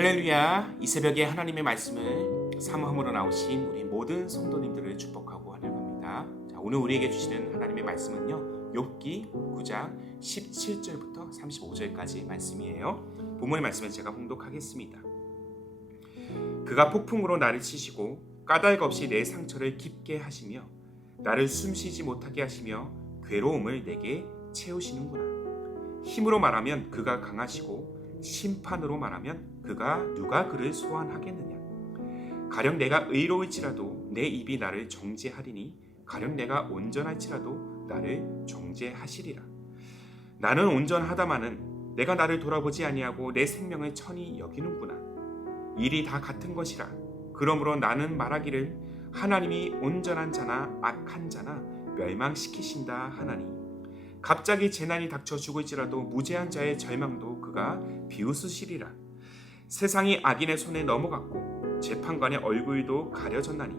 할렐루야. 이 새벽에 하나님의 말씀을 사모함으로 나오신 우리 모든 성도님들을 축복하고 환영합니다. 오늘 우리에게 주시는 하나님의 말씀은요, 욥기 9장 17절부터 35절까지 말씀이에요. 본문의 말씀을 제가 봉독하겠습니다. 그가 폭풍으로 나를 치시고 까닭 없이 내 상처를 깊게 하시며 나를 숨쉬지 못하게 하시며 괴로움을 내게 채우시는구나. 힘으로 말하면 그가 강하시고 심판으로 말하면 누가 그를 소환하겠느냐. 가령 내가 의로울지라도 내 입이 나를 정죄하리니 가령 내가 온전할지라도 나를 정죄하시리라. 나는 온전하다마는 내가 나를 돌아보지 아니하고 내 생명을 천히 여기는구나. 일이 다 같은 것이라. 그러므로 나는 말하기를 하나님이 온전한 자나 악한 자나 멸망시키신다 하나니 갑자기 재난이 닥쳐 죽을지라도 무죄한 자의 절망도 그가 비웃으시리라. 세상이 악인의 손에 넘어갔고 재판관의 얼굴도 가려졌나니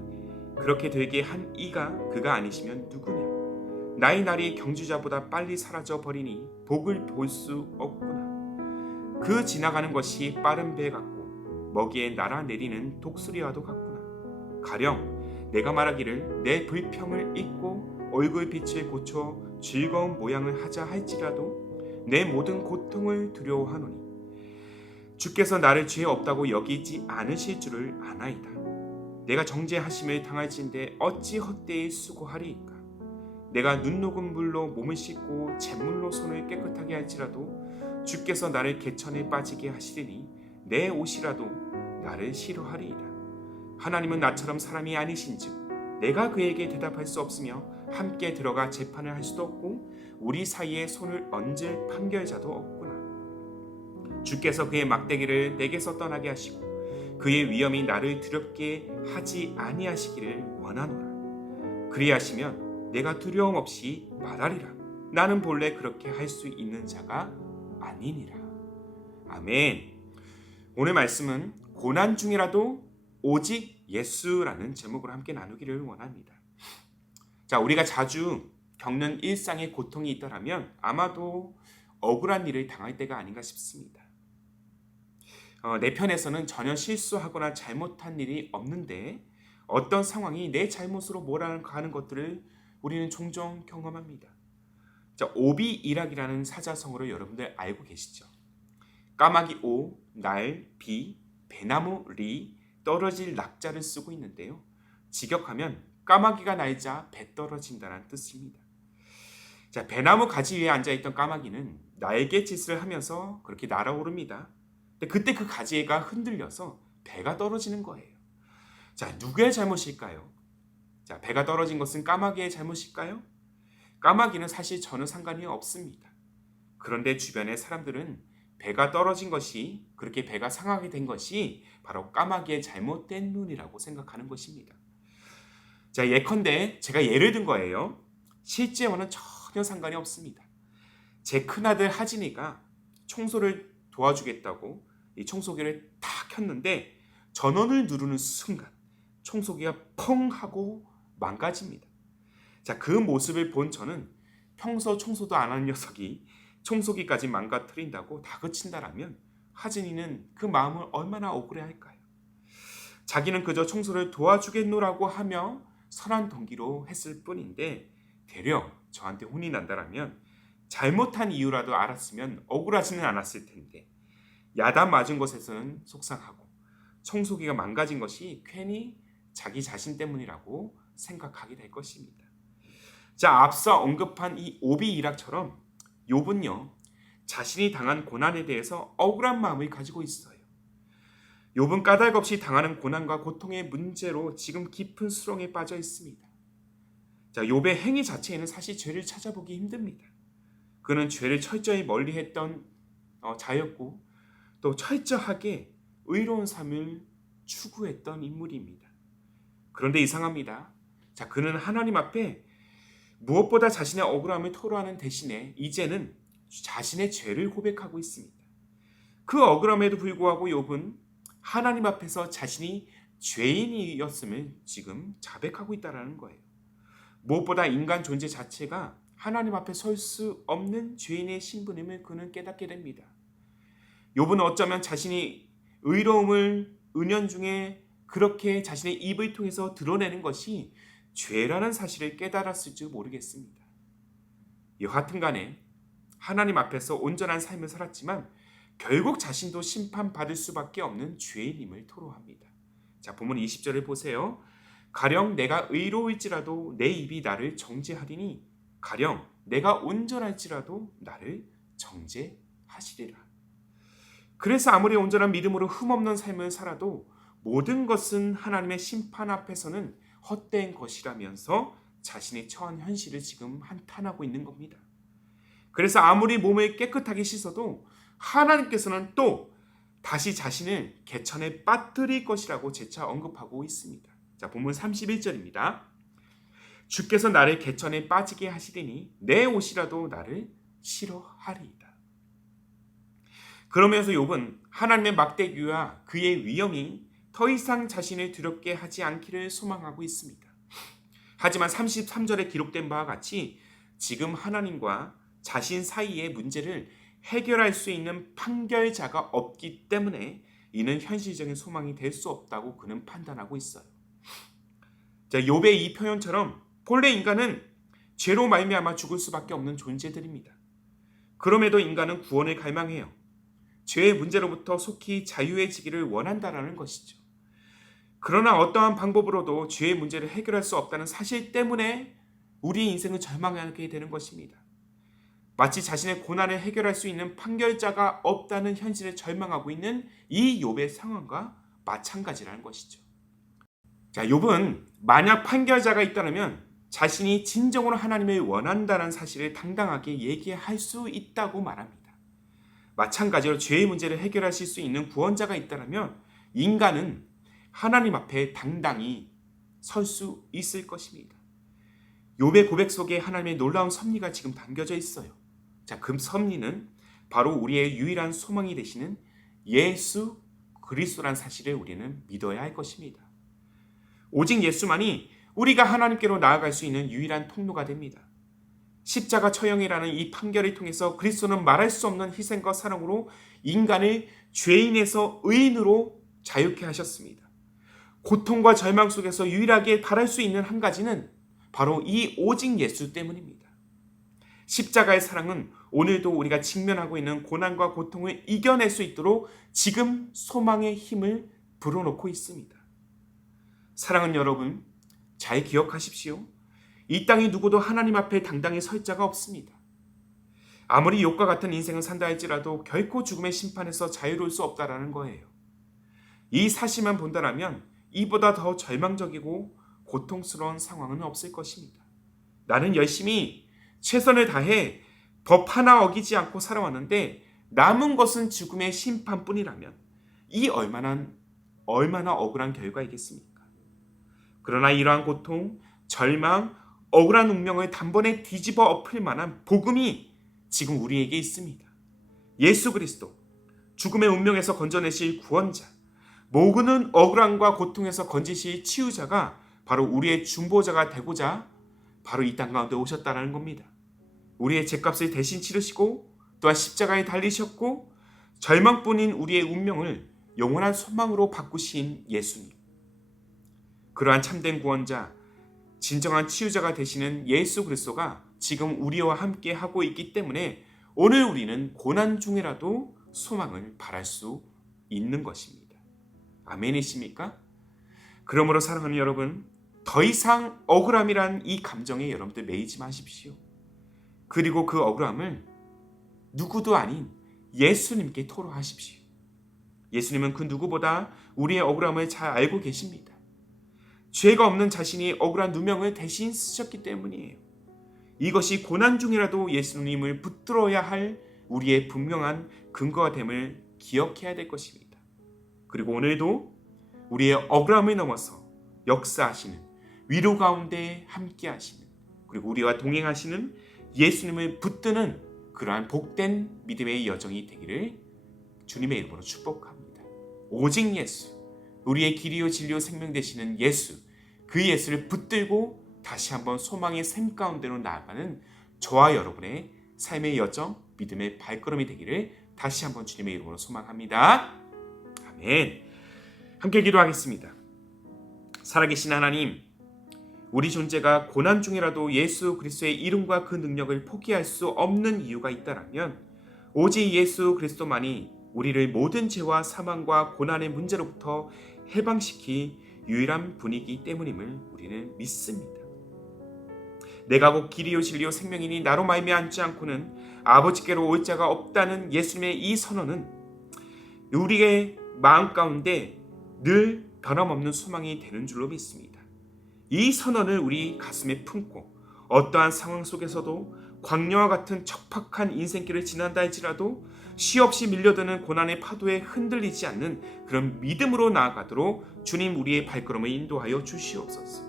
그렇게 되게 한 이가 그가 아니시면 누구냐. 나의 날이 경주자보다 빨리 사라져 버리니 복을 볼 수 없구나. 그 지나가는 것이 빠른 배 같고 먹이에 날아내리는 독수리와도 같구나. 가령 내가 말하기를 내 불평을 잊고 얼굴빛을 고쳐 즐거운 모양을 하자 할지라도 내 모든 고통을 두려워하노니 주께서 나를 죄 없다고 여기지 않으실 줄을 아나이다. 내가 정죄하심을 당할진대 어찌 헛되이 수고하리이까. 내가 눈 녹은 물로 몸을 씻고 잿물로 손을 깨끗하게 할지라도 주께서 나를 개천에 빠지게 하시리니 내 옷이라도 나를 싫어하리이다. 하나님은 나처럼 사람이 아니신즉 내가 그에게 대답할 수 없으며 함께 들어가 재판을 할 수도 없고 우리 사이에 손을 얹을 판결자도 없구나. 주께서 그의 막대기를 내게서 떠나게 하시고 그의 위엄이 나를 두렵게 하지 아니하시기를 원하노라. 그리하시면 내가 두려움 없이 말하리라. 나는 본래 그렇게 할 수 있는 자가 아니니라. 아멘. 오늘 말씀은 고난 중이라도 오직 예수라는 제목으로 함께 나누기를 원합니다. 자, 우리가 자주 겪는 일상의 고통이 있다라면 아마도 억울한 일을 당할 때가 아닌가 싶습니다. 내 편에서는 전혀 실수하거나 잘못한 일이 없는데 어떤 상황이 내 잘못으로 몰아가는 것들을 우리는 종종 경험합니다. 자, 오비일학이라는 사자성어를 여러분들 알고 계시죠? 까마귀 오, 날, 비, 배나무 리, 떨어질 낙자를 쓰고 있는데요. 직역하면 까마귀가 날자 배 떨어진다는 뜻입니다. 자, 배나무 가지 위에 앉아있던 까마귀는 날갯짓을 하면서 그렇게 날아오릅니다. 근데 그때 그 가지가 흔들려서 배가 떨어지는 거예요. 자, 누구의 잘못일까요? 자, 배가 떨어진 것은 까마귀의 잘못일까요? 까마귀는 사실 전혀 상관이 없습니다. 그런데 주변의 사람들은 배가 떨어진 것이, 그렇게 배가 상하게 된 것이 바로 까마귀의 잘못된 눈이라고 생각하는 것입니다. 자, 예컨대 제가 예를 든 거예요. 실제와는 전혀 상관이 없습니다. 제 큰아들 하진이가 청소를 도와주겠다고 이 청소기를 탁 켰는데 전원을 누르는 순간 청소기가 펑 하고 망가집니다. 자, 그 모습을 본 저는 평소 청소도 안 하는 녀석이 청소기까지 망가뜨린다고 다그친다라면 하진이는 그 마음을 얼마나 억울해할까요? 자기는 그저 청소를 도와주겠노라고 하며 선한 동기로 했을 뿐인데 되려 저한테 혼이 난다라면 잘못한 이유라도 알았으면 억울하지는 않았을 텐데 야단 맞은 것에서는 속상하고 청소기가 망가진 것이 괜히 자기 자신 때문이라고 생각하게 될 것입니다. 자, 앞서 언급한 이 오비일학처럼 욥은요, 자신이 당한 고난에 대해서 억울한 마음을 가지고 있어요. 욥은 까닭 없이 당하는 고난과 고통의 문제로 지금 깊은 수렁에 빠져 있습니다. 자, 욥의 행위 자체에는 사실 죄를 찾아보기 힘듭니다. 그는 죄를 철저히 멀리했던 자였고 또 철저하게 의로운 삶을 추구했던 인물입니다. 그런데 이상합니다. 자, 그는 하나님 앞에 무엇보다 자신의 억울함을 토로하는 대신에 이제는 자신의 죄를 고백하고 있습니다. 그 억울함에도 불구하고 욥은 하나님 앞에서 자신이 죄인이었음을 지금 자백하고 있다는 거예요. 무엇보다 인간 존재 자체가 하나님 앞에 설 수 없는 죄인의 신분임을 그는 깨닫게 됩니다. 욥은 어쩌면 자신이 의로움을 은연중에 그렇게 자신의 입을 통해서 드러내는 것이 죄라는 사실을 깨달았을지 모르겠습니다. 여하튼 간에 하나님 앞에서 온전한 삶을 살았지만 결국 자신도 심판받을 수밖에 없는 죄인임을 토로합니다. 자, 본문 20절을 보세요. 가령 내가 의로울지라도 내 입이 나를 정죄하리니 가령 내가 온전할지라도 나를 정죄하시리라. 그래서 아무리 온전한 믿음으로 흠없는 삶을 살아도 모든 것은 하나님의 심판 앞에서는 헛된 것이라면서 자신이 처한 현실을 지금 한탄하고 있는 겁니다. 그래서 아무리 몸을 깨끗하게 씻어도 하나님께서는 또 다시 자신을 개천에 빠뜨릴 것이라고 재차 언급하고 있습니다. 자, 본문 31절입니다. 주께서 나를 개천에 빠지게 하시리니 내 옷이라도 나를 싫어하리이다. 그러면서 욥은 하나님의 막대기와 그의 위엄이 더 이상 자신을 두렵게 하지 않기를 소망하고 있습니다. 하지만 33절에 기록된 바와 같이 지금 하나님과 자신 사이의 문제를 해결할 수 있는 판결자가 없기 때문에 이는 현실적인 소망이 될 수 없다고 그는 판단하고 있어요. 자, 욥의 이 표현처럼 본래 인간은 죄로 말미암아 죽을 수밖에 없는 존재들입니다. 그럼에도 인간은 구원을 갈망해요. 죄의 문제로부터 속히 자유해지기를 원한다라는 것이죠. 그러나 어떠한 방법으로도 죄의 문제를 해결할 수 없다는 사실 때문에 우리의 인생은 절망하게 되는 것입니다. 마치 자신의 고난을 해결할 수 있는 판결자가 없다는 현실에 절망하고 있는 이 욥의 상황과 마찬가지라는 것이죠. 자, 욥은 만약 판결자가 있다면 자신이 진정으로 하나님을 원한다는 사실을 당당하게 얘기할 수 있다고 말합니다. 마찬가지로 죄의 문제를 해결하실 수 있는 구원자가 있다면 인간은 하나님 앞에 당당히 설 수 있을 것입니다. 욥의 고백 속에 하나님의 놀라운 섭리가 지금 담겨져 있어요. 자, 그 섭리는 바로 우리의 유일한 소망이 되시는 예수 그리스도라는 사실을 우리는 믿어야 할 것입니다. 오직 예수만이 우리가 하나님께로 나아갈 수 있는 유일한 통로가 됩니다. 십자가 처형이라는 이 판결을 통해서 그리스도는 말할 수 없는 희생과 사랑으로 인간을 죄인에서 의인으로 자유케 하셨습니다. 고통과 절망 속에서 유일하게 바랄 수 있는 한 가지는 바로 이 오직 예수 때문입니다. 십자가의 사랑은 오늘도 우리가 직면하고 있는 고난과 고통을 이겨낼 수 있도록 지금 소망의 힘을 불어넣고 있습니다. 사랑하는 여러분, 잘 기억하십시오. 이 땅에 누구도 하나님 앞에 당당히 설 자가 없습니다. 아무리 욥과 같은 인생을 산다 할지라도 결코 죽음의 심판에서 자유로울 수 없다라는 거예요. 이 사실만 본다면 이보다 더 절망적이고 고통스러운 상황은 없을 것입니다. 나는 열심히 최선을 다해 법 하나 어기지 않고 살아왔는데 남은 것은 죽음의 심판뿐이라면 이 얼마나 억울한 결과이겠습니까? 그러나 이러한 고통, 절망, 억울한 운명을 단번에 뒤집어 엎을 만한 복음이 지금 우리에게 있습니다. 예수 그리스도, 죽음의 운명에서 건져내실 구원자, 모든 억울함과 고통에서 건지실 치유자가 바로 우리의 중보자가 되고자 바로 이 땅 가운데 오셨다는 겁니다. 우리의 죄값을 대신 치르시고 또한 십자가에 달리셨고 절망뿐인 우리의 운명을 영원한 소망으로 바꾸신 예수님. 그러한 참된 구원자, 진정한 치유자가 되시는 예수 그리스도가 지금 우리와 함께 하고 있기 때문에 오늘 우리는 고난 중에라도 소망을 바랄 수 있는 것입니다. 아멘이십니까? 그러므로 사랑하는 여러분, 더 이상 억울함이란 이 감정에 여러분들 매이지 마십시오. 그리고 그 억울함을 누구도 아닌 예수님께 토로하십시오. 예수님은 그 누구보다 우리의 억울함을 잘 알고 계십니다. 죄가 없는 자신이 억울한 누명을 대신 쓰셨기 때문이에요. 이것이 고난 중이라도 예수님을 붙들어야 할 우리의 분명한 근거가 됨을 기억해야 될 것입니다. 그리고 오늘도 우리의 억울함을 넘어서 역사하시는, 위로 가운데 함께 하시는, 그리고 우리와 동행하시는 예수님을 붙드는 그러한 복된 믿음의 여정이 되기를 주님의 이름으로 축복합니다. 오직 예수, 우리의 길이요 진리요 생명 되시는 예수, 그 예수를 붙들고 다시 한번 소망의 샘 가운데로 나아가는 저와 여러분의 삶의 여정, 믿음의 발걸음이 되기를 다시 한번 주님의 이름으로 소망합니다. 아멘. 아멘. 함께 기도하겠습니다. 살아계신 하나님, 우리 존재가 고난 중이라도 예수 그리스도의 이름과 그 능력을 포기할 수 없는 이유가 있다면 오직 예수 그리스도만이 우리를 모든 죄와 사망과 고난의 문제로부터 해방시키 유일한 분이기 때문임을 우리는 믿습니다. 내가 곧 길이요 진리요 생명이니 나로 말미암지 않고는 아버지께로 올 자가 없다는 예수님의 이 선언은 우리의 마음 가운데 늘 변함없는 소망이 되는 줄로 믿습니다. 이 선언을 우리 가슴에 품고 어떠한 상황 속에서도 광야와 같은 척박한 인생길을 지난다 할지라도 시없이 밀려드는 고난의 파도에 흔들리지 않는 그런 믿음으로 나아가도록 주님 우리의 발걸음을 인도하여 주시옵소서.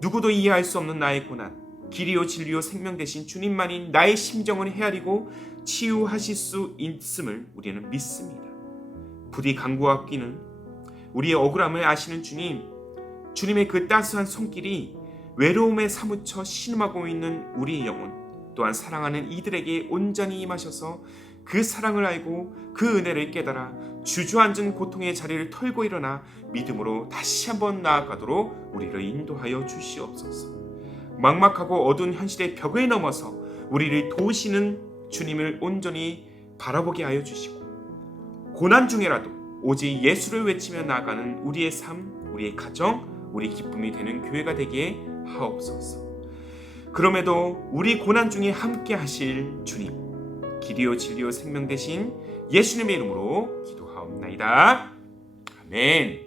누구도 이해할 수 없는 나의 고난, 길이요 진리요 생명 되신 주님만이 나의 심정을 헤아리고 치유하실 수 있음을 우리는 믿습니다. 부디 간구와 끼는 우리의 억울함을 아시는 주님의 그 따스한 손길이 외로움에 사무쳐 신음하고 있는 우리의 영혼 또한 사랑하는 이들에게 온전히 임하셔서 그 사랑을 알고 그 은혜를 깨달아 주저앉은 고통의 자리를 털고 일어나 믿음으로 다시 한번 나아가도록 우리를 인도하여 주시옵소서. 막막하고 어두운 현실의 벽을 넘어서 우리를 도우시는 주님을 온전히 바라보게 하여 주시고 고난 중에라도 오직 예수를 외치며 나아가는 우리의 삶, 우리의 가정, 우리 기쁨이 되는 교회가 되게 하옵소서. 그럼에도 우리 고난 중에 함께 하실 주님, 길이요 진리요 생명 되신 예수님의 이름으로 기도하옵나이다. 아멘.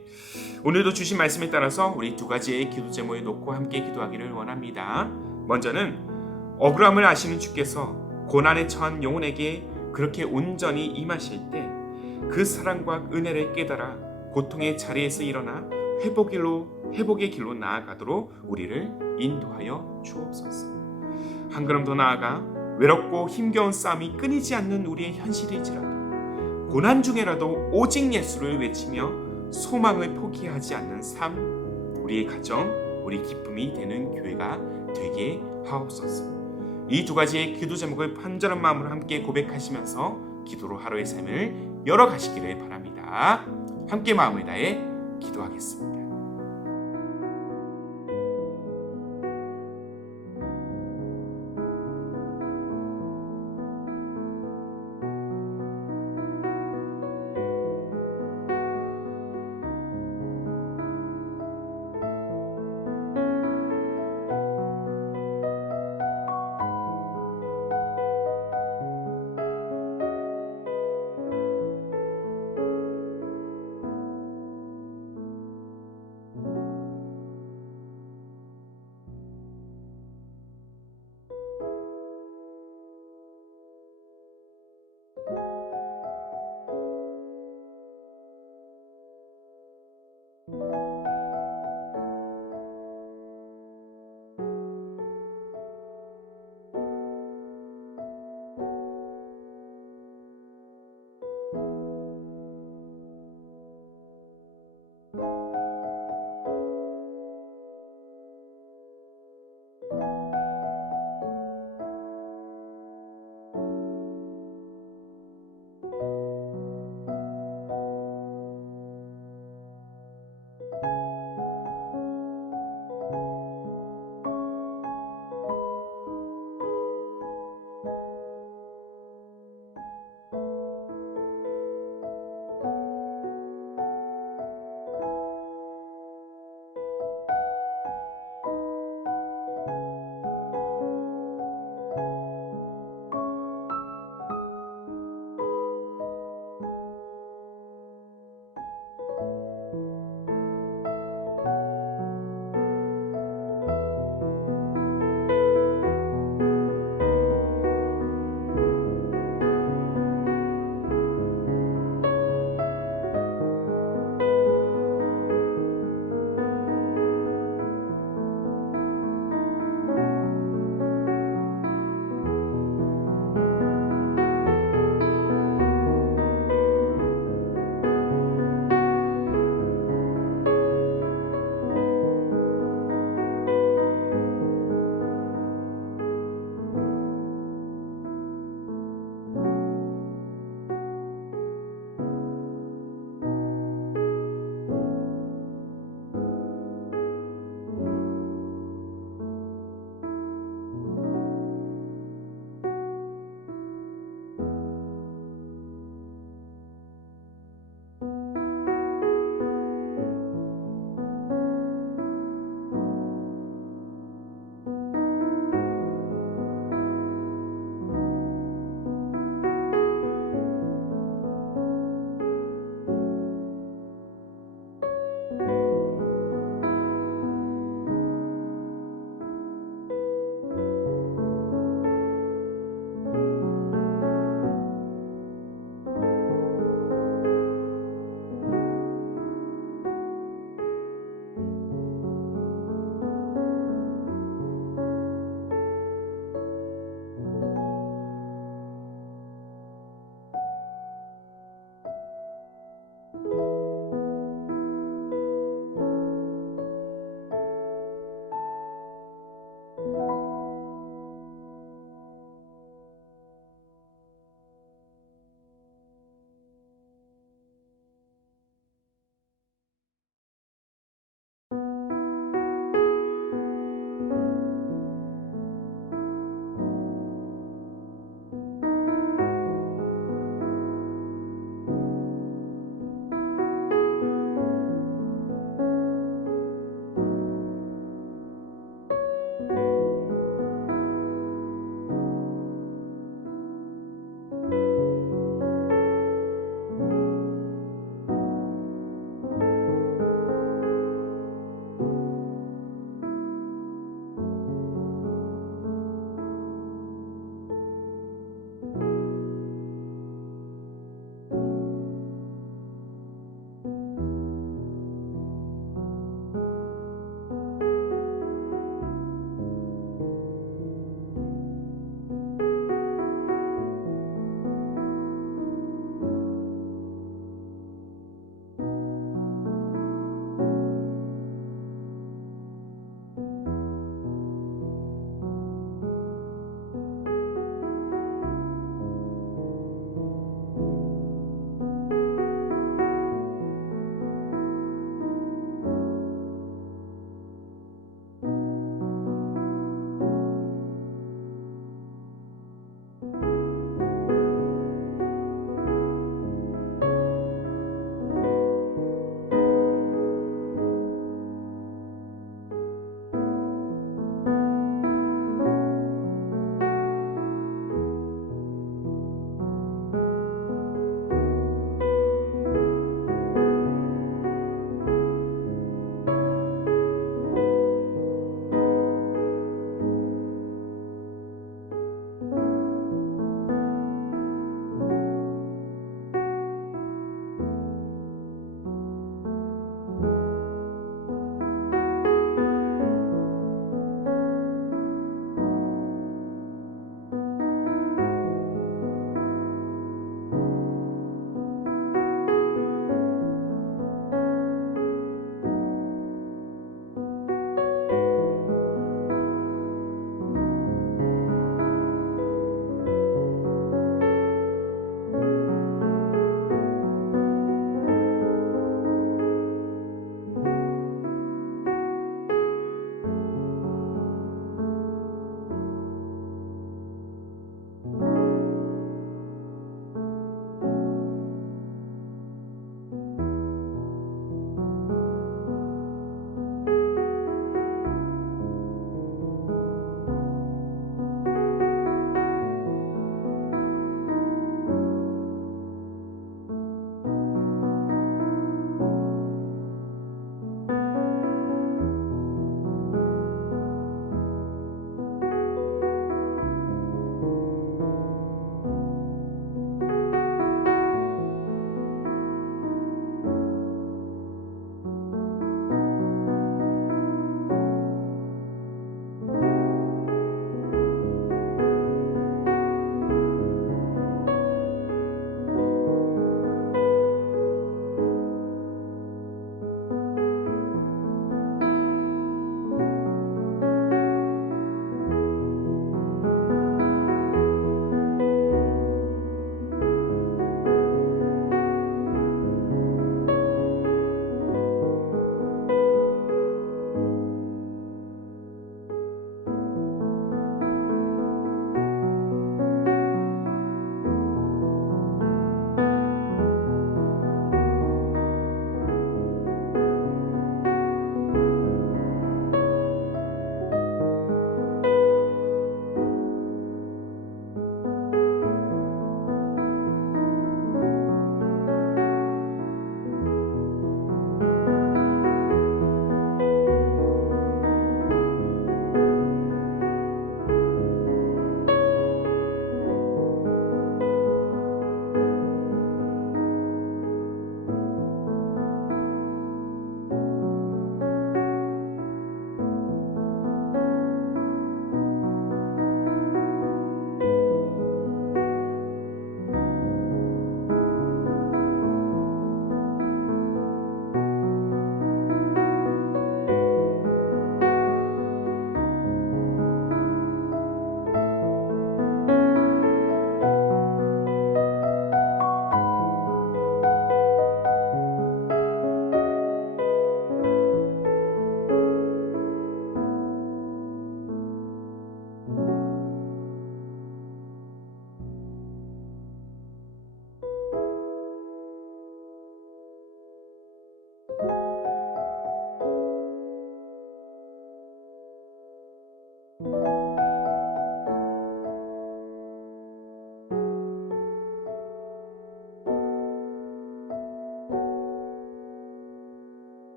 오늘도 주신 말씀에 따라서 우리 두 가지의 기도 제목에 놓고 함께 기도하기를 원합니다. 먼저는 억울함을 아시는 주께서 고난에 처한 영혼에게 그렇게 온전히 임하실 때 그 사랑과 은혜를 깨달아 고통의 자리에서 일어나 회복의 길로 나아가도록 우리를 인도하여 주옵소서. 한 걸음 더 나아가 외롭고 힘겨운 싸움이 끊이지 않는 우리의 현실일지라도 고난 중에라도 오직 예수를 외치며 소망을 포기하지 않는 삶, 우리의 가정, 우리 기쁨이 되는 교회가 되게 하옵소서. 이 두 가지의 기도 제목을 간절한 마음으로 함께 고백하시면서 기도로 하루의 삶을 열어가시기를 바랍니다. 함께 마음을 다해 기도하겠습니다.